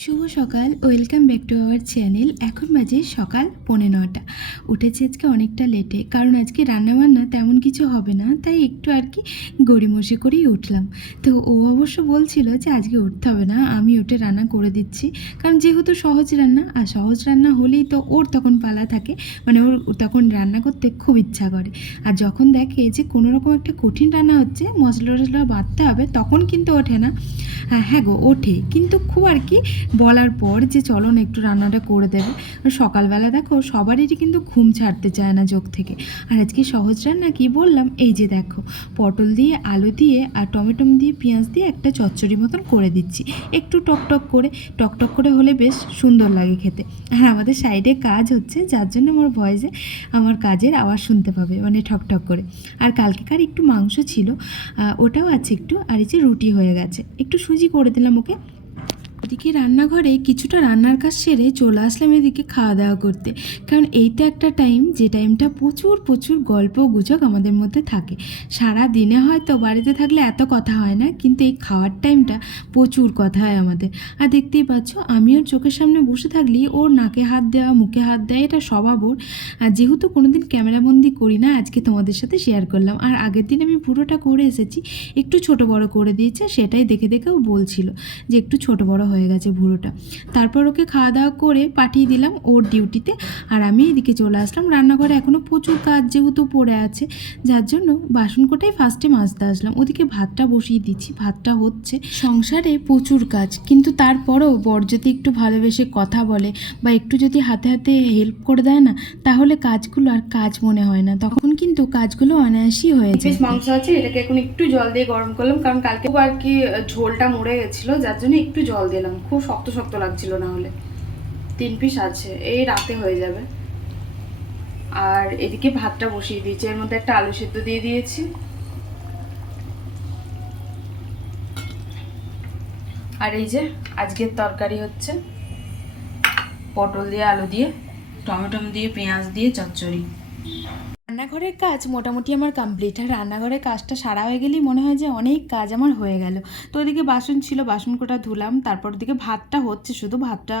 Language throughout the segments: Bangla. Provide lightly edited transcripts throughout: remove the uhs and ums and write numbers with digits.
শুভ সকাল, welcome back to our channel. এখন বাজে সকাল 9:45। উঠেছি আজকে অনেকটা লেটে, কারণ আজকে রান্নাবান্না তেমন কিছু হবে না, তাই একটু আর কি গড়িমসি করেই উঠলাম। তো ও অবশ্য বলছিল যে আজকে উঠতে হবে না, আমি উঠে রান্না করে দিচ্ছি, কারণ যেহেতু সহজ রান্না, আর সহজ রান্না হলেই তো ওর তখন পালা থাকে, মানে ওর তখন রান্না করতে খুব ইচ্ছা করে। আর যখন দেখে যে কোনো রকম একটা কঠিন রান্না হচ্ছে, মশলা টশলা বাটতে হবে, তখন কিন্তু ওঠে না। হ্যাঁ গো, ওঠে, কিন্তু খুব আর কি বলার পর যে চলো না একটু রান্নাটা করে দেবে। সকালবেলা দেখো সবারই কিন্তু ঘুম ছাড়তে চায় না চোখ থেকে। আর আজকে সহজ রান্না কি বললাম, এই যে দেখো পটল দিয়ে আলু দিয়ে আর টমেটো দিয়ে পেঁয়াজ দিয়ে একটা চচ্চড়ি মতন করে দিচ্ছি, একটু টকটক করে হলে বেশ সুন্দর লাগে খেতে। আর আমাদের সাইডে কাজ হচ্ছে, যার জন্য আমার ভয়েসে আমার কাজের আওয়াজ শুনতে পাবে, মানে ঠকঠক করে। আর কালকেকার একটু মাংস ছিল, ওটাও আছে একটু। আর এই যে রুটি হয়ে গেছে, একটু সুজি করে দিলাম ওকে। ওদিকে রান্নাঘরে কিছুটা রান্নার কাজ সেরে চলে আসলাম এদিকে খাওয়া দাওয়া করতে, কারণ এইটা একটা টাইম যে টাইমটা প্রচুর প্রচুর গল্প গুজব আমাদের মধ্যে থাকে। সারা দিনে হয়তো বাড়িতে থাকলে এত কথা হয় না, কিন্তু এই খাওয়ার টাইমটা প্রচুর কথা হয় আমাদের। আর দেখতেই পাচ্ছ, আমি ওর চোখের সামনে বসে থাকলে ওর নাকে হাত দেওয়া, মুখে হাত দেওয়া, এটা স্বভাব ওর। আর যেহেতু কোনোদিন ক্যামেরাবন্দি করি না, আজকে তোমাদের সাথে শেয়ার করলাম। আর আগের দিন আমি পুরোটা করে এসেছি, একটু ছোট বড় করে দিয়েছে, সেটাই দেখে দেখে ও বলছিল যে একটু ছোট বড় হয়ে গেছে ভুরুটা। তারপর ওকে খাওয়া দাওয়া করে পাঠিয়ে দিলাম ওর ডিউটিতে। আর আমি এদিকে চলে আসলাম রান্নাঘরে, এখনও প্রচুর কাজ যেহেতু পড়ে আছে, যার জন্য বাসন কোটাই ফার্স্টে মাজতে আসলাম। ওদিকে ভাতটা বসিয়ে দিচ্ছি, ভাতটা হচ্ছে। সংসারে প্রচুর কাজ, কিন্তু তারপরও বর যদি একটু ভালোবেসে কথা বলে বা একটু যদি হাতে হাতে হেল্প করে দেয় না, তাহলে কাজগুলো আর কাজ মনে হয় না, তখন কিন্তু কাজগুলো অনায়াসই হয়ে যায়। মাংস আছে, এটাকে এখন একটু জল দিয়ে গরম করলাম, কারণ কালকে আর কি ঝোলটা মরে গেছিল, যার জন্য একটু জল দিলাম, খুব শক্ত শক্ত লাগছিল, না হলে। 3 পিস আছে, এই রাতে হয়ে যাবে। আর এদিকে ভাতটা বসিয়ে দিয়েছি, এর মধ্যে একটা আলু সেদ্ধ দিয়ে দিয়েছি। আর এই যে আজকের তরকারি হচ্ছে পটল দিয়ে আলু দিয়ে টমেটো দিয়ে পেঁয়াজ দিয়ে চচ্চড়ি। রান্নাঘরের কাজ মোটামুটি আমার কমপ্লিট। আর রান্নাঘরের কাজটা সারা হয়ে গেলেই মনে হয় যে অনেক কাজ আমার হয়ে গেল। তো ওদিকে বাসন ছিল, বাসন কোটা ধুলাম। তারপর ওদিকে ভাতটা হচ্ছে, শুধু ভাতটা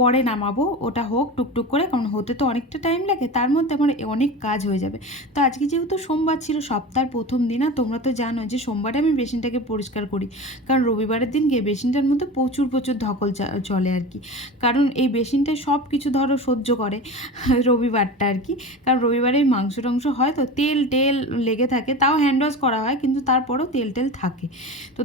পরে নামাবো, ওটা হোক টুকটুক করে, কারণ হতে তো অনেকটা টাইম লাগে, তার মধ্যে আমার অনেক কাজ হয়ে যাবে। তো আজকে যেহেতু সোমবার ছিল, সপ্তাহের প্রথম দিন, আর তোমরা তো জানো যে সোমবারে আমি বেসিনটাকে পরিষ্কার করি, কারণ রবিবারের দিন গিয়ে বেসিনটার মধ্যে প্রচুর প্রচুর ধকল চলে আর কি। কারণ এই বেসিনটায় সব কিছু ধরো সহ্য করে রবিবারটা আর কি, কারণ রবিবারে মাংস টাংস হয় তো তেল টেল লেগে থাকে, তাও হ্যান্ড ওয়াশ করা হয়, কিন্তু তারপরেও তেল টেল থাকে। তো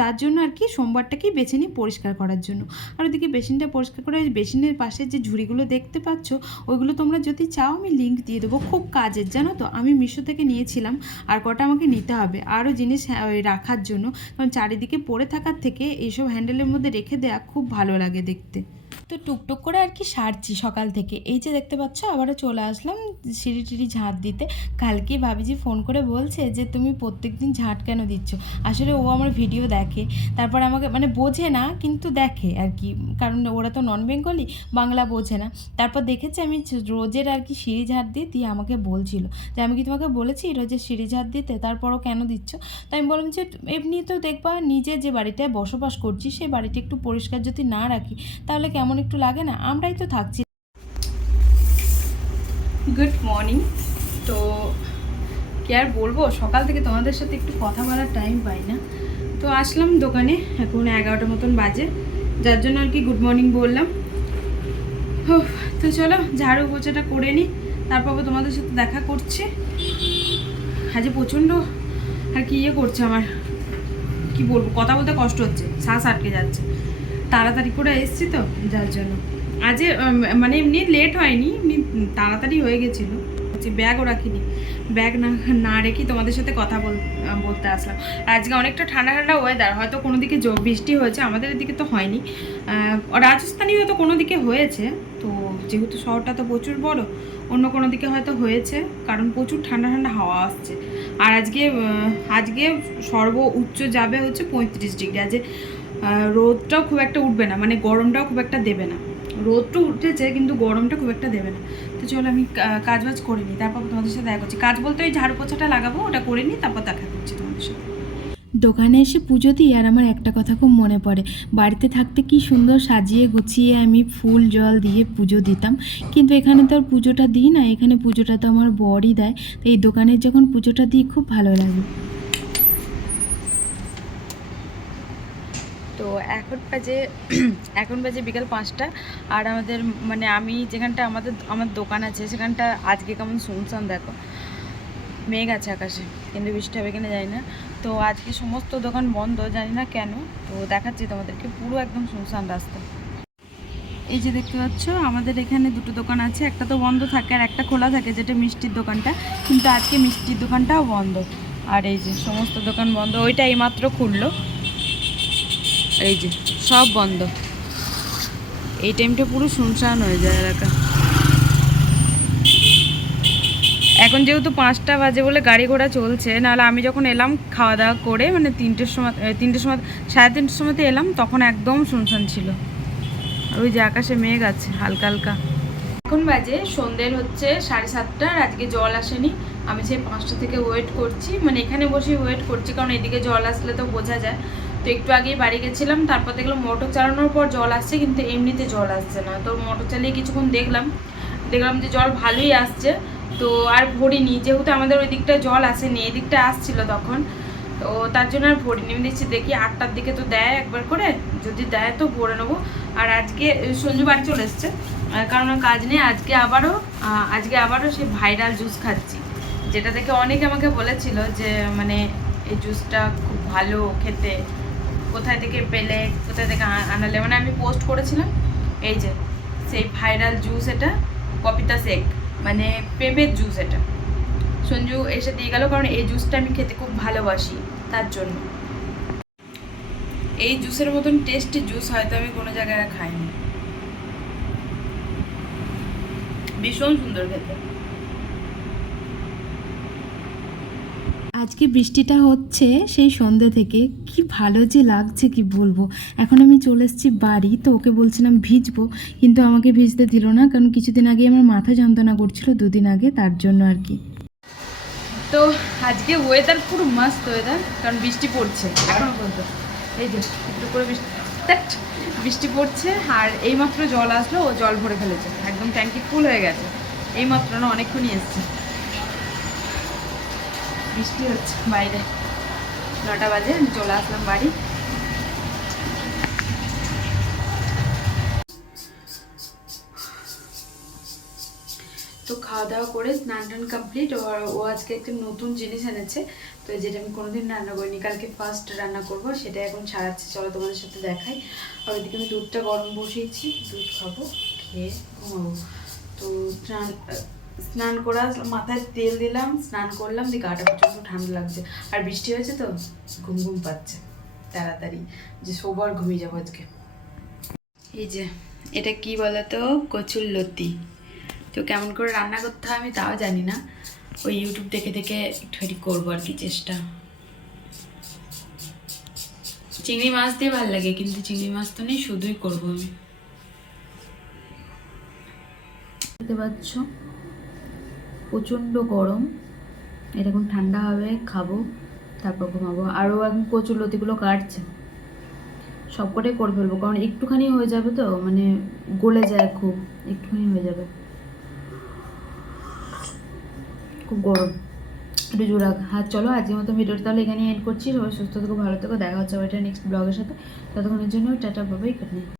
তার জন্য আর কি সোমবারটাকেই বেছে নিই পরিষ্কার করার জন্য। আর ওদিকে বেসিনটা পরিষ্কার করে বেসিনের পাশে যে ঝুড়িগুলো দেখতে পাচ্ছ, ওইগুলো তোমরা যদি চাও আমি লিঙ্ক দিয়ে দেবো, খুব কাজের, জানো তো। আমি মিশো থেকে নিয়েছিলাম, আর কটা আমাকে নিতে হবে আরও জিনিস রাখার জন্য, কারণ চারিদিকে পড়ে থাকার থেকে এইসব হ্যান্ডেলের মধ্যে রেখে দেওয়া খুব ভালো লাগে দেখতে। তো টুকটুক করে আর কি সারছি সকাল থেকে। এই যে দেখতে পাচ্ছ, আবারও চলে আসলাম সিঁড়ি টিড়ি ঝাঁট দিতে। কালকে ভাবিজি ফোন করে বলছে যে তুমি প্রত্যেক দিন ঝাঁট কেন দিচ্ছ। আসলে ও আমার ভিডিও দেখে, তারপর আমাকে মানে বোঝে না, কিন্তু দেখে আর কি, কারণ ওরা তো নন বেঙ্গলি, বাংলা বোঝে না। তারপর দেখেছে আমি রোজের আর কি সিঁড়ি ঝাঁট দিই, দিয়ে আমাকে বলছিল যে আমি কি তোমাকে বলেছি রোজের সিঁড়ি ঝাঁট দিতে, তারপরও কেন দিচ্ছ। তাই আমি বললাম যে এমনি তো দেখবা নিজে যে বাড়িটায় বসবাস করছি, সেই বাড়িটা একটু পরিষ্কার যদি না রাখি, তাহলে কেমন একটু লাগে না, আমরাই তো থাকছি। Good morning. তো কি আর বলবো, সকাল থেকে তোমাদের সাথে একটু কথা বলার টাইম পাই না। তো আসলাম দোকানে, এখন 11টার মতন বাজে, যার জন্য আর কি গুড মর্নিং বললাম। তো চলো ঝাড়ু পোছাটা করে নিই, তারপর তোমাদের সাথে দেখা করছি। আজ প্রচণ্ড আর কি করছে, আমার কি বলবো, কথা বলতে কষ্ট হচ্ছে, শ্বাস আটকে যাচ্ছে। তাড়াতাড়ি করে এসছি তো, যার জন্য আজ মানে এমনি লেট হয়নি, এমনি তাড়াতাড়ি হয়ে গেছিলো। ব্যাগও রাখিনি, ব্যাগ না রেখেই তোমাদের সাথে কথা বলতে আসলাম। আজকে অনেকটা ঠান্ডা ঠান্ডা ওয়েদার, হয়তো কোনো দিকে বৃষ্টি হয়েছে, আমাদের এদিকে তো হয়নি। রাজস্থানে হয়তো কোনো দিকে হয়েছে, তো যেহেতু শহরটা তো প্রচুর বড়, অন্য কোনো দিকে হয়তো হয়েছে, কারণ প্রচুর ঠান্ডা ঠান্ডা হাওয়া আসছে। আর আজকে সর্বোচ্চ যাবে হচ্ছে 35 ডিগ্রি। আজ রোদটাও খুব একটা উঠবে না, মানে গরমটাও খুব একটা দেবে না। রোদটা উঠেছে কিন্তু গরমটা খুব একটা দেবে না। তো চলো আমি কাজ বাজ করে নিই, তারপর তোমাদের সাথে দেখা করছি। কাজ বলতে ওই ঝাড়ু পোছাটা লাগাবো, ওটা করে নিই, তারপর দেখা করছি তোমাদের সাথে। দোকানে এসে পুজো দিই আর আমার একটা কথা খুব মনে পড়ে, বাড়িতে থাকতে কি সুন্দর সাজিয়ে গুছিয়ে আমি ফুল জল দিয়ে পুজো দিতাম, কিন্তু এখানে তো আর পুজোটা দিই না, এখানে পুজোটা তো আমার বরই দেয়। তো এই দোকানের যখন পুজোটা দিই খুব ভালো লাগে। তো এখন বাজে বিকাল 5টা। আর আমাদের মানে আমি যেখানটা আমার দোকান আছে সেখানটা আজকে কেমন শুনশান দেখো, মেঘ আছে আকাশে, কিন্তু বৃষ্টি হবে কিনা জানি না। তো আজকে সমস্ত দোকান বন্ধ, জানি না কেন। তো দেখাচ্ছি তোমাদেরকে, পুরো একদম শুনশান রাস্তা। এই যে দেখতে পাচ্ছ আমাদের এখানে দুটো দোকান আছে, একটা তো বন্ধ থাকে আর একটা খোলা থাকে, যেটা মিষ্টির দোকানটা, কিন্তু আজকে মিষ্টির দোকানটাও বন্ধ। আর এই যে সমস্ত দোকান বন্ধ, ওইটা এইমাত্র খুললো, এই যে সব বন্ধ। এই টাইমটা পুরো শুনশান হয়ে যায় এলাকা। এখন যেহেতু 5টা বাজে বলে গাড়ি ঘোড়া চলছে, নাহলে আমি যখন এলাম খাওয়া দাওয়া করে মানে 3টের সময় 3:30 সময়তে এলাম, তখন একদম শুনশান ছিল। আর ওই যে আকাশে মেঘ আছে হালকা হালকা। এখন বাজে সন্ধ্যের হচ্ছে 7:30, আর আজকে জল আসেনি। আমি সেই 5টা থেকে ওয়েট করছি, মানে এখানে বসে ওয়েট করছি, কারণ এদিকে জল আসলে তো বোঝা যায়। তো একটু আগেই বাড়ি গেছিলাম, তারপর দেখলাম মোটর চালানোর পর জল আসছে, কিন্তু এমনিতে জল আসছে না। তো মোটর চালিয়ে কিছুক্ষণ দেখলাম যে জল ভালোই আসছে। তো আর ভরিনি, যেহেতু আমাদের ওই দিকটা জল আসেনি, এই দিকটা আসছিল তখন, তো তার জন্য আর ভরিনি। আমি দেখছি দেখি 8টার দিকে তো দেয় একবার করে, যদি দেয় তো ভরে নেবো। আর আজকে সঞ্জু বাড়ি চলে এসছে, কারণ কাজ নেই। আজকে আবারও সেই ভাইরাল জুস খাচ্ছি, যেটা থেকে অনেকে আমাকে বলেছিল যে মানে এই জুসটা খুব ভালো খেতে, কোথায় থেকে পেলে, কোথায় থেকে আনালে। মানে আমি পোস্ট করেছিলাম, এই যে সেই ভাইরাল জুস, এটা পপিতা শেক, মানে পেঁপের জুস। এটা সঞ্জু এসে দিয়ে গেল, কারণ এই জুসটা আমি খেতে খুব ভালোবাসি, তার জন্য। এই জুসের মতন টেস্টি জুস হয়তো আমি কোনো জায়গায় খাইনি, ভীষণ সুন্দর খেতে। আজকে বৃষ্টিটা হচ্ছে সেই সন্ধ্যে থেকে, কি ভালো যে লাগছে কি বলবো। এখন আমি চলে এসেছি বাড়ি, তো ওকে বলছিলাম ভিজবো, কিন্তু আমাকে ভিজতে দিল না, কারণ কিছুদিন আগে আমার মাথা যন্ত্রণা করছিল, 2 দিন আগে, তার জন্য আর কি। তো আজকে ওয়েদার পুরো মাস্ত ওয়েদার, কারণ বৃষ্টি পড়ছে এখনো পর্যন্ত। এই যে একটু করে বৃষ্টি পড়ছে, আর এইমাত্র জল আসলো, ও জল ভরে ফেলেছে, একদম ট্যাঙ্কি ফুল হয়ে গেছে। এইমাত্র না, অনেকক্ষণই এসছে। বৃষ্টি হচ্ছে বাইরে, 9টা বাজে, আমি চলে আসলাম বাড়ি। তো খাওয়া দাওয়া করে স্নান টান কমপ্লিট। ও আজকে একটা নতুন জিনিস এনেছে, তো যেটা আমি কোনোদিন রান্না করিনি, কালকে ফার্স্ট রান্না করব, সেটা এখন ছাড়াচ্ছি, চলো তোমাদের সাথে দেখাই। আর ওইদিকে আমি দুধটা গরম বসিয়েছি, দুধ খাবো, খেয়ে ঘুমাবো। তো স্নান করা, মাথায় তেল দিলাম, স্নান করলাম, দিয়ে গাটা প্রচণ্ড ঠান্ডা লাগছে, আর বৃষ্টি হয়েছে তো ঘুম ঘুম পাচ্ছে তাড়াতাড়ি, যে শোবো আর ঘুমিয়ে যাবো আজকে। এই যে এটা কি বলতো, কচুর লতি। তো কেমন করে রান্না করতে হয় আমি তাও জানি না, ওই ইউটিউব দেখে দেখে একটু করবো আর কি চেষ্টা। চিংড়ি মাছ দিয়ে ভালো লাগে, কিন্তু চিংড়ি মাছ তো নেই, শুধুই করবো আমি। দেখতে পাচ্ছ প্রচণ্ড গরম, এটা এখন ঠান্ডা হবে, খাবো, তারপর ঘুমাবো। আরও এখন কচুর লতিগুলো কাটছে, সবকটাই করে ফেলবো, কারণ একটুখানি হয়ে যাবে তো, মানে গলে যায় খুব, একটুখানি হয়ে যাবে। খুব গরম, একটু জোড়া। হ্যাঁ চলো, আজকের মতো ভিডিওটা তাহলে এখানে এন্ড করছি। সবাই সুস্থ থেকো, ভালো থেকো, দেখা হচ্ছে আবার এটা নেক্সট ব্লগের সাথে। ততক্ষণের জন্য টাটা, বাবাই, গুড নাইট।